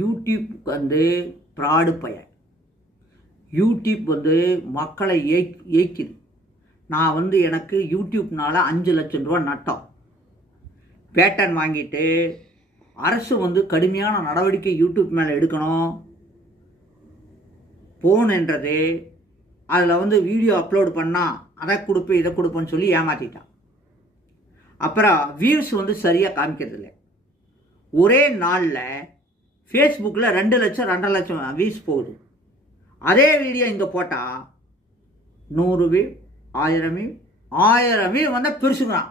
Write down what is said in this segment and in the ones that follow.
YouTube வந்து fraud பையன். YouTube வந்து மக்களை ஏய்க்குது. நான் வந்து எனக்கு யூடியூப்னால 5 லட்சம் ரூபா நட்டம். பேட்டன் வாங்கிட்டு அரசு வந்து கடுமையான நடவடிக்கை யூடியூப் மேலே எடுக்கணும். போன்ன்றது அதில் வந்து வீடியோ அப்லோடு பண்ணால் அதை கொடுப்பேன் இதை கொடுப்பேன்னு சொல்லி ஏமாற்றிட்டான். அப்புறம் வியூஸ் வந்து சரியாக காமிக்கிறதில்ல. ஒரே நாளில் ஃபேஸ்புக்கில் 2 லட்சம் 2.5 லட்சம் வியூஸ் போகுது. அதே வீடியோ இங்கே போட்டால் 100 வியூ 1000 வியூ 1000 வியூ வந்தால் பெருசுங்கிறான்.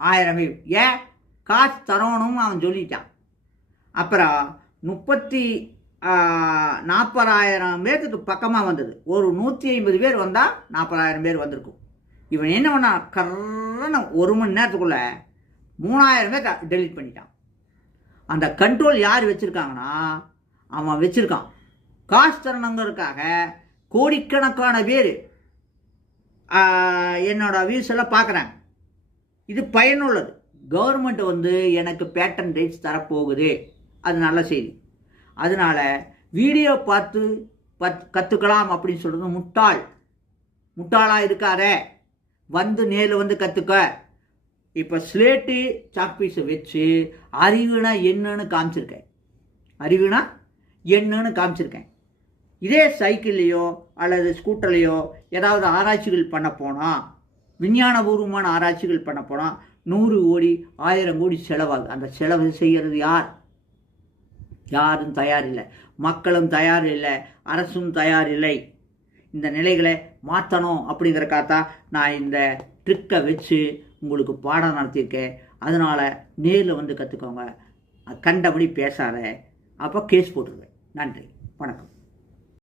1000 வியூ ஏன் காசு தரணும்னு அவன் சொல்லிட்டான். அப்புறம் 40,000 பேருக்கு பக்கமாக வந்தது. ஒரு 150 பேர் வந்தால் 40,000 பேர் வந்திருக்கும். இவன் என்ன பண்ணா கரெக்டாக 1 மணி நேரத்துக்குள்ளே 3000 பேர் டெலீட் பண்ணிட்டான். அந்த கண்ட்ரோல் யார் வச்சுருக்காங்கன்னா அவன் வச்சுருக்கான். காசு தரணுங்கிறதுக்காக கோடிக்கணக்கான பேர் என்னோடய வியூஸ் எல்லாம் பார்க்குறாங்க. இது பயனுள்ளது. கவர்மெண்ட் வந்து எனக்கு பேட்டன் ரைட்ஸ் தரப்போகுது. அது நல்ல செய்தி. அதனால் வீடியோ பார்த்து கற்றுக்கலாம் அப்படின்னு சொல்கிறது முட்டாளாக இருக்காத. வந்து நேரில் வந்து கற்றுக்க. இப்போ ஸ்லேட்டு சாக்பீஸை வச்சு அறிவுனா என்னன்னு காமிச்சிருக்கேன். இதே சைக்கிள்லேயோ அல்லது ஸ்கூட்டர்லேயோ ஏதாவது ஆராய்ச்சிகள் பண்ண போனால், விஞ்ஞானபூர்வமான ஆராய்ச்சிகள் பண்ண போனால் 100 கோடி 1000 கோடி செலவாகுது. அந்த செலவு செய்கிறது யாரும் தயாரில்லை. மக்களும் தயார் இல்லை, அரசும் தயார் இல்லை. இந்த நிலைகளை மாற்றணும் அப்படிங்கிறக்காகத்தான் நான் இந்த ட்ரிக்கை வச்சு உங்களுக்கு பாடம் நடத்தியிருக்கேன். அதனால் நேரில் வந்து கற்றுக்கோங்க. கண்டபடி பேசாத, அப்போ கேஸ் போட்டுருவேன். நன்றி, வணக்கம்.